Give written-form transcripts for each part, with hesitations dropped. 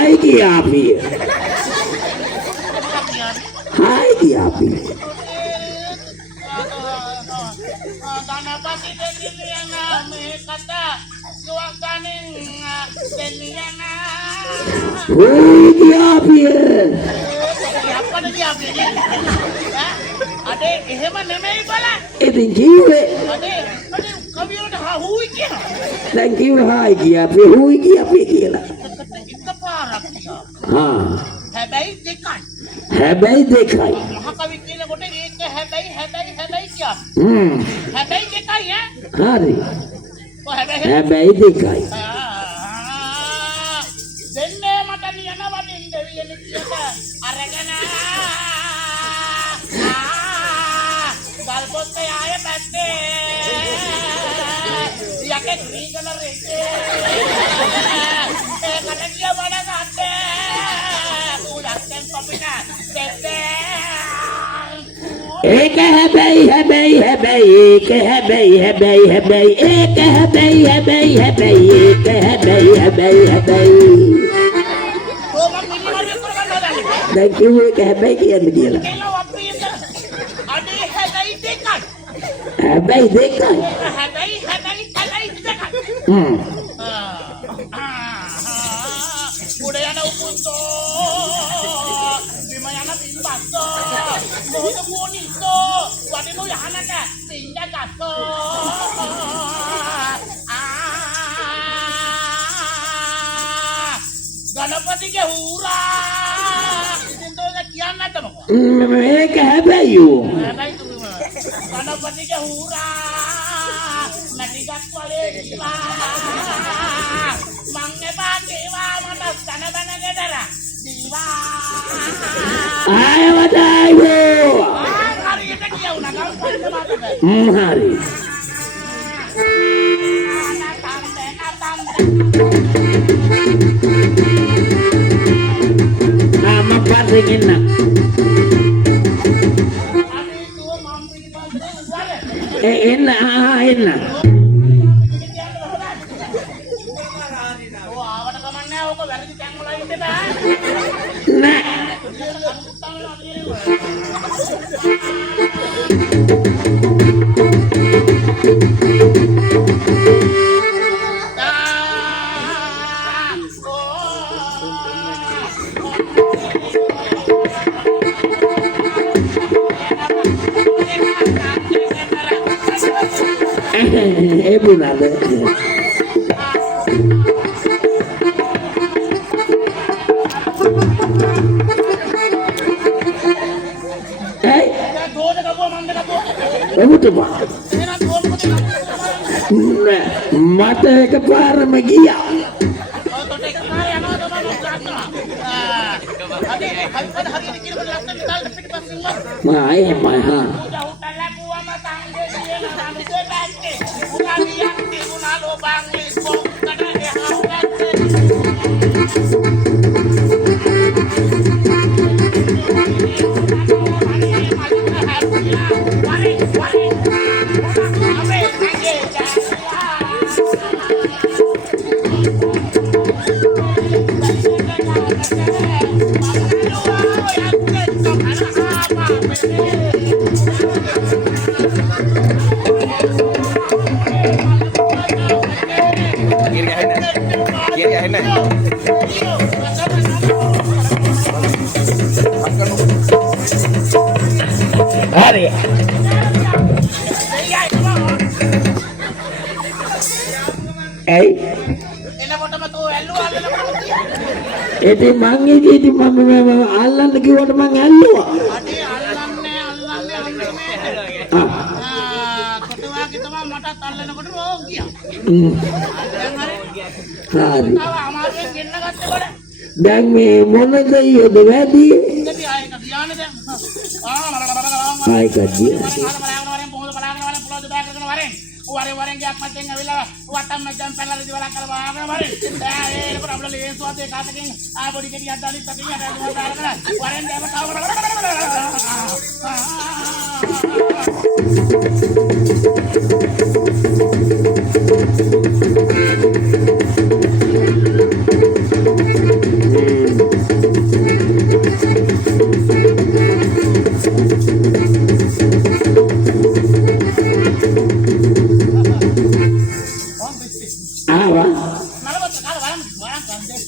Hai kiya අපි. Hai kiya අපි. Ganapati Deliana, Mekata, Suakaning Deliana. Hai kiya අපි. Apa tadi apa ini? Ade, එහෙම නෙමෙයි බලන්න. ඉතින් කිව්වේ Ade, කවියට හුයි කියන. දැන් කිව්වේ hai kiya අපි හුයි kiya අපි කියලා. එකපාරක් කියනවා. හා හැබැයි දෙකයි. හැබැයි දෙකයි. මහ කවි කියනකොට ඒක හැබැයි කියනවා. හැබැයි දෙකයි ඈ. හරි. ඔය හැබැයි හැබැයි දෙකයි. දෙන්නේ මට නියන වටින් දෙවියන් කියත අරගෙන ගල්පොත්තේ ආය පැත්තේ යකේ ක්‍රීගල රෙත්තේ ඒකට ගිය බඩ ගත්තේ උඩක්ෙන් පපිට දෙත්තේ ඒක හැබැයි හැබැයි හැබැයි ඒක හැබැයි හැබැයි හැබැයි ඒක හැබැයි හැබැයි හැබැයි ඒක හැබැයි හැබැයි හැබැයි කොහොම මිනිහට කරගන්නවද දැන් කිව්වේ ඒක හැබැයි කියන්නේ කියලා. කියලා අප්‍රියද අඩේ හැබැයි දෙකයි හැබැයි දෙකයි. හැබැයි දෙකයි උඩ යන උකුස්සෝ බිම යන පින්බස්සෝ මොහොත මොනිස්සෝ වටිනු යහනට පින්ද ගස්සෝ ගණපතිගේ හූරා ඉතින් තෝක කියන්න නැද්ද මොකෝ මේක හැබැයි යෝ. හැබැයි තුම ගණපතිගේ හූරා නැටිගත් වලේ දීවා මං එපා දේවා මට තන බන ගෙදර දීවා ආයවදයි බෝ. හරියට කියවුණා ගල් පොඩ්ඩ මාතක හරි. මම පස්සේ ගෙන්න. අනේ තුව මම් පිටිපස්සේ උඩට එන්න එන්න. ඔය ආවට කමන්නේ ඕක වැරදි තැන් වල ඉන්න බෑ නෑ. ඒ බුණාද? ඒ දෝඩ ගපුවා මන්ද ගපුවා එමුතුමා එහෙනම් දෝඩ පොතේ නෑ මට එකපාරම ගියා. ඔතට එකපාර යනවා තමයි ගන්නවා අනේ හරියට කියනකොට ලස්සන තාල පිටිපස්සෙන් මා එහෙමයි හා. උඩ ලැබුවම සංගේ කියන සම්සේ පැත්තේ උඩ වියක් තිබුණා ලෝබන් ඉස්කොකට එහා පැත්තේ හරි. ඇයි? එනකොටම තෝ ඇල්ලුවා අල්ලනකොටම ඉතින් මං ඉතින් මම අල්ලන්න කිව්වට මං ඇල්ලුවා. අනේ අල්ලන්නේ කොටවාගේ තමයි මටත් අල්ලනකොටම ඕක ගියා. හරි. තව අමාරුවෙන් ගෙන්න ගත්තේ බඩ. දැන් මේ මොන දෙයියද වැඩි? ඉතින් ආයෙක ගියානේ දැන්. ආයි කඩිය. වරෙන් ගියක් මැදෙන් ඇවිල්ලා වටම් මැදෙන් පැනලා ඉවර කරලා වාගෙන වරෙන් ඒ ප්‍රොබ්ලම් ලේස් වාතේ කාටකින් බොඩි කෙටියක් දාලි තකින් යට දාලා වරෙන් දැව ඕම් බිස්ටි ආවා නලවත් කාල වරම් ගන්න දෙස්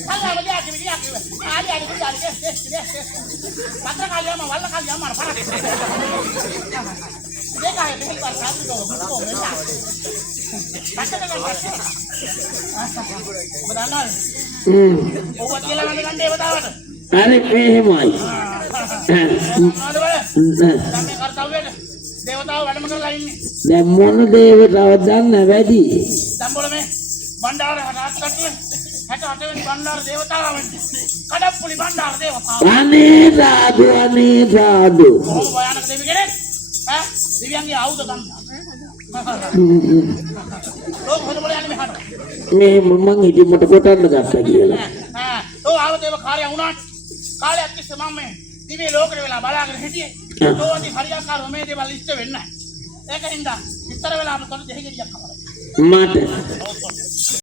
කල්ලා වදියා කිවියා කිව ආලි ආලි කුඩාලි දෙස් පත්‍ර කාලියම වල්ල කාලියම අර පරක් දෙකයි දෙහිල් වල සාදුකෝ මොකෝ මෙන්න පත්තක ගන්න බදානවා ඔව් කියලා වන්ද ගන්න ඒවතාවට අනේ මෙහෙමයි තමයි කර්තව්‍යයට දේවතාව වැඩම කරලා ඉන්නේ දැන් මොන දේවතාවද දන්න වැඩි දම්බොල මේ බණ්ඩාර රාජකටුවේ 68 වෙනි බණ්ඩාර දේවතාවා වෙන්නේ කඩප්පුලි බණ්ඩාර දේවතාව අනේ සාදු කොහොම භයානක දෙවි කෙනෙක් ඈ දිව්‍යංගේ ආයුධ ගන්න ලෝක හොදබල යන්නේ මෙහාට මේ මං හිටින් මට කොටන්න ගත්තා කියලා ඔව් ආව දේව කාර්යය වුණාට කාලයක් තිස්සේ මම මේ දිව්‍ය ලෝකෙට වෙලා බලාගෙන හිටියේ ඕනි හරියාකාරව මේ දේවල් ඉෂ්ට වෙන්නේ නැහැ ඒකින්ද විතර වෙලාම තොට දෙහි ගෙඩියක් කපලා මට